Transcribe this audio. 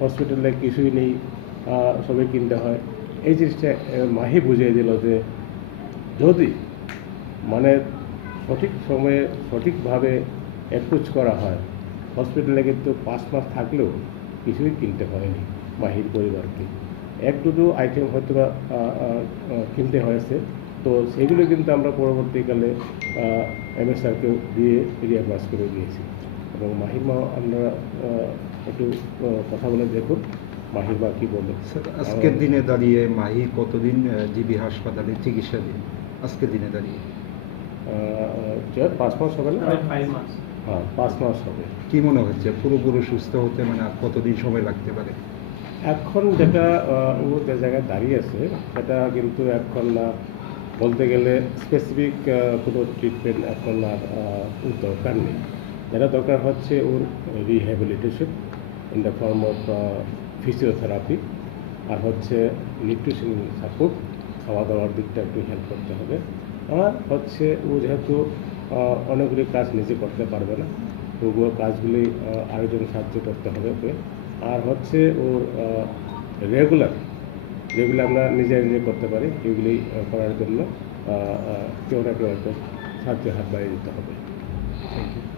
হসপিটালে কিছুই নেই সবই কিনতে হয়। এই জিনিসটা মাহি বুঝিয়ে দিল যে যদি মানে সঠিক সময়ে সঠিকভাবে অ্যাপ্রোচ করা হয় হসপিটালে কিন্তু পাঁচ মাস থাকলেও কিছুই কিনতে হয়নি মাহির পরিবারকে। এক দুটো আইটেম হয়তো বা, কিনতে হয়েছে। তো সেগুলো কিন্তু আমরা পরবর্তীকালে এম এস আরকে দিয়ে রিয়াবাস করে দিয়েছি। এবং মাহির মা আপনারা একটু কথা বলে দেখুন মাহির মা কী বলে। আজকের দিনে দাঁড়িয়ে মাহি কতদিন জিবি হাসপাতালে চিকিৎসাধীন আজকের দিনে দাঁড়িয়ে। পাঁচ মাস হবে না? হ্যাঁ পাঁচ মাস হবে। কি মনে হচ্ছে পুরোপুরি সুস্থ হতে মানে আর কতদিন সময় লাগতে পারে? এখন যেটা ও যে জায়গায় দাঁড়িয়ে আছে সেটা কিন্তু এখন না বলতে গেলে স্পেসিফিক কোনো ট্রিটমেন্ট এখন আর দরকার নেই। যেটা দরকার হচ্ছে ওর rehabilitation in the form of physiotherapy আর হচ্ছে নিউট্রিশন সাপোর্ট খাওয়া দাওয়ার দিকটা একটু হেল্প করতে হবে। আর হচ্ছে ও যেহেতু অনেকগুলি কাজ নিজে করতে পারবে না ওগুলো কাজগুলি আরেকজন সাহায্য করতে হবে ওকে। আর হচ্ছে ওর রেগুলার যেগুলো আমরা নিজে নিজে করতে পারি, এগুলি করার জন্য কেউ না কেউ একজন সাহায্য হাত বাড়িয়ে দিতে হবে। Thank you